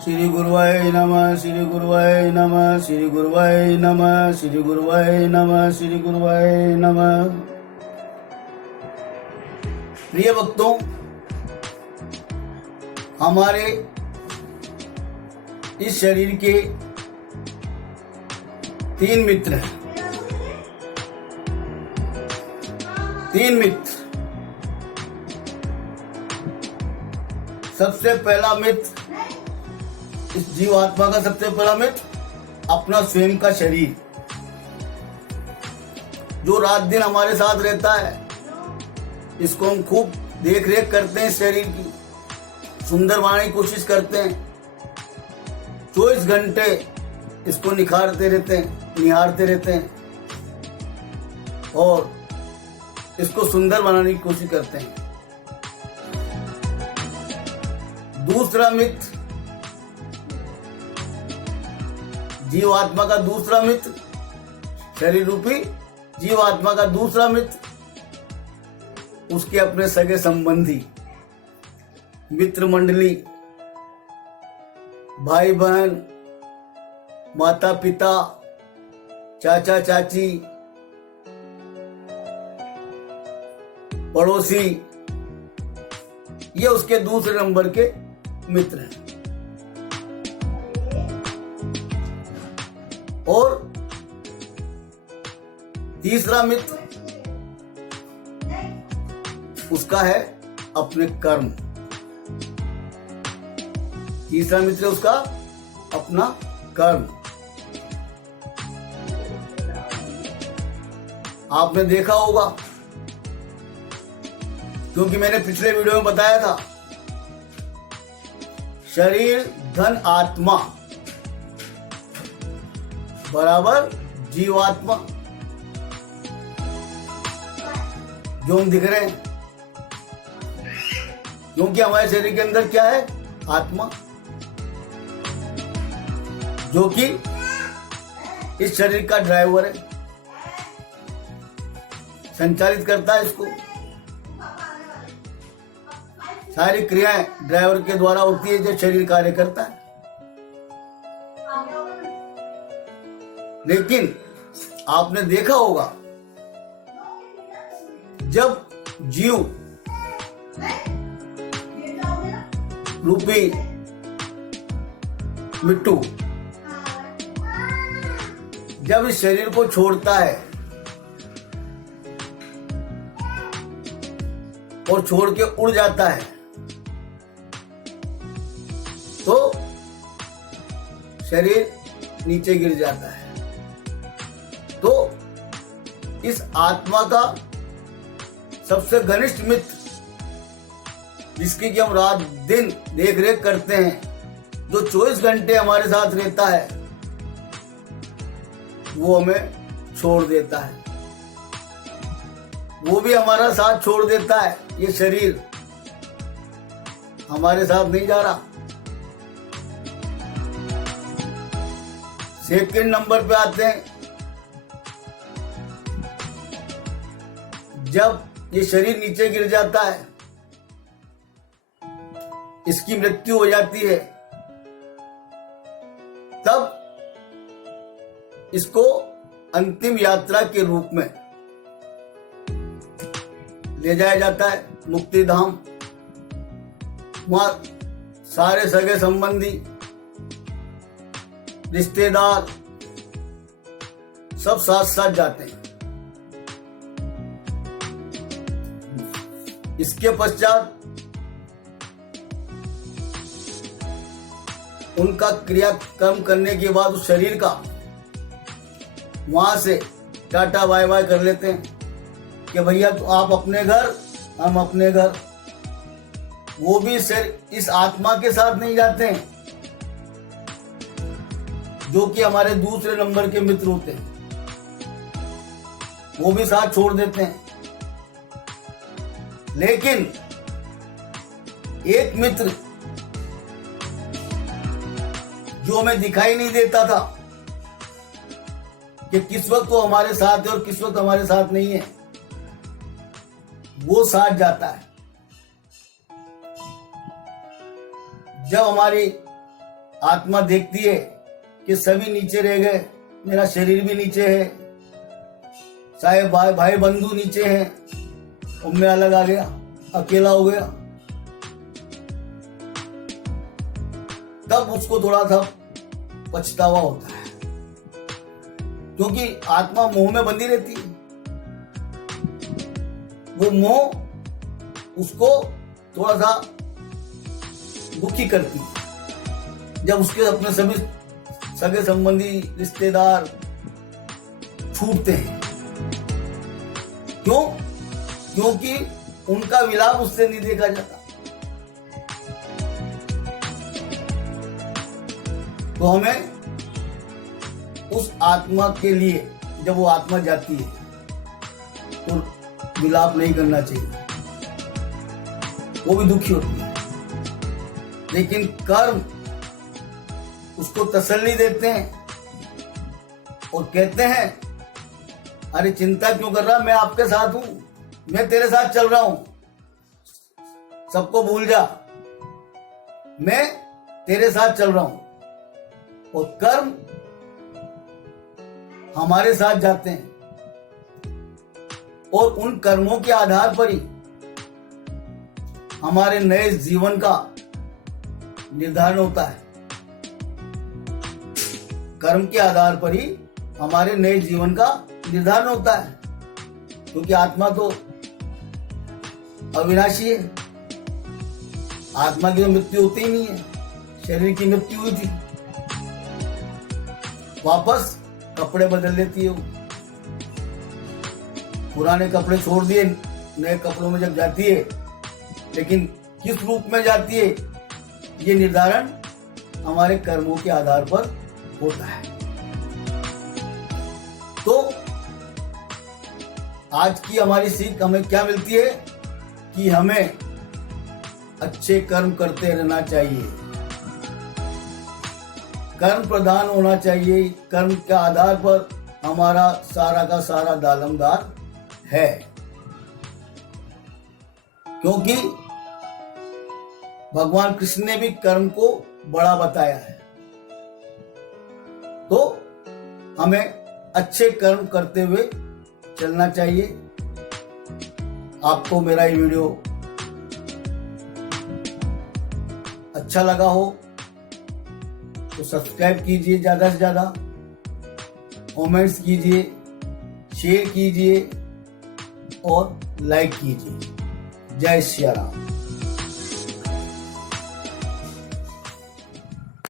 श्री गुरुवाय नमः, श्री गुरुवाय नमः, श्री गुरुवाय नमः, श्री गुरुवाय नमः, श्री गुरुवाय नमः। प्रिय भक्तों, हमारे इस शरीर के तीन मित्र हैं। तीन मित्र। सबसे पहला मित्र, इस जीवात्मा का सबसे पहला मित्र अपना स्वयं का शरीर, जो रात दिन हमारे साथ रहता है। इसको हम खूब देख रेख करते हैं, इस शरीर की सुंदर बनाने की कोशिश करते हैं। 24 घंटे इसको निखारते रहते हैं, निहारते रहते हैं और इसको सुंदर बनाने की कोशिश करते हैं। दूसरा मित्र, जीवात्मा का दूसरा मित्र, शरीर रूपी जीवात्मा का दूसरा मित्र, उसके अपने सगे संबंधी, मित्र मंडली, भाई बहन, माता पिता, चाचा चाची, पड़ोसी, ये उसके दूसरे नंबर के मित्र हैं। और तीसरा मित्र उसका है अपने कर्म। तीसरा मित्र उसका अपना कर्म। आपने देखा होगा, क्योंकि मैंने पिछले वीडियो में बताया था, शरीर धन आत्मा बराबर जीवात्मा। जो हम दिख रहे हैं, क्योंकि हमारे शरीर के अंदर क्या है? आत्मा, जो कि इस शरीर का ड्राइवर है, संचालित करता है इसको। सारी क्रियाएं ड्राइवर के द्वारा होती है, जो शरीर कार्य करता है। लेकिन आपने देखा होगा, जब जीव रूपी मिट्टू जब इस शरीर को छोड़ता है और छोड़ के उड़ जाता है, तो शरीर नीचे गिर जाता है। तो इस आत्मा का सबसे घनिष्ठ मित्र, जिसकी कि हम रात दिन देख रेख करते हैं, जो 24 घंटे हमारे साथ रहता है, वो हमें छोड़ देता है। वो भी हमारा साथ छोड़ देता है। ये शरीर हमारे साथ नहीं जा रहा। सेकंड नंबर पे आते हैं, जब ये शरीर नीचे गिर जाता है, इसकी मृत्यु हो जाती है, तब इसको अंतिम यात्रा के रूप में ले जाया जाता है मुक्ति धाम। वहां सारे सगे संबंधी, रिश्तेदार सब साथ साथ जाते हैं। इसके पश्चात उनका क्रियाक्रम करने के बाद उस शरीर का वहां से टाटा बाय बाय कर लेते हैं कि भैया तो आप अपने घर, हम अपने घर। वो भी इस आत्मा के साथ नहीं जाते हैं, जो कि हमारे दूसरे नंबर के मित्र होते हैं। वो भी साथ छोड़ देते हैं। लेकिन एक मित्र जो हमें दिखाई नहीं देता था कि किस वक्त वो हमारे साथ है और किस वक्त हमारे साथ नहीं है, वो साथ जाता है। जब हमारी आत्मा देखती है कि सभी नीचे रह गए, मेरा शरीर भी नीचे है, सारे भाई बंधु नीचे हैं और मैं अलग आ गया, अकेला हो गया, तब उसको थोड़ा सा पछतावा होता है, क्योंकि आत्मा मोह में बंधी रहती है। वो मोह उसको थोड़ा सा दुखी करती है जब उसके अपने सभी सगे संबंधी रिश्तेदार छूटते हैं। क्यों? क्योंकि उनका विलाप उससे नहीं देखा जाता। तो हमें उस आत्मा के लिए, जब वो आत्मा जाती है तो विलाप नहीं करना चाहिए, वो भी दुखी होती है। लेकिन कर्म उसको तसल्ली देते हैं और कहते हैं, अरे चिंता क्यों कर रहा, मैं आपके साथ हूं, मैं तेरे साथ चल रहा हूं, सबको भूल जा, मैं तेरे साथ चल रहा हूं। और कर्म हमारे साथ जाते हैं और उन कर्मों के आधार पर ही हमारे नए जीवन का निर्धारण होता है। कर्म के आधार पर ही हमारे नए जीवन का निर्धारण होता है, क्योंकि आत्मा तो अविनाशी है। आत्मा की तो मृत्यु होती ही नहीं है, शरीर की मृत्यु हुई थी, वापस कपड़े बदल लेती है वो। पुराने कपड़े छोड़ दिए, नए कपड़ों में जब जाती है, लेकिन किस रूप में जाती है ये निर्धारण हमारे कर्मों के आधार पर होता है। तो आज की हमारी सीख हमें क्या मिलती है कि हमें अच्छे कर्म करते रहना चाहिए, कर्म प्रधान होना चाहिए। कर्म के आधार पर हमारा सारा का सारा दालमदार है, क्योंकि भगवान कृष्ण ने भी कर्म को बड़ा बताया है। तो हमें अच्छे कर्म करते हुए चलना चाहिए। आपको मेरा ये वीडियो अच्छा लगा हो तो सब्सक्राइब कीजिए, ज्यादा से ज्यादा कमेंट्स कीजिए, शेयर कीजिए और लाइक कीजिए। जय श्री राम।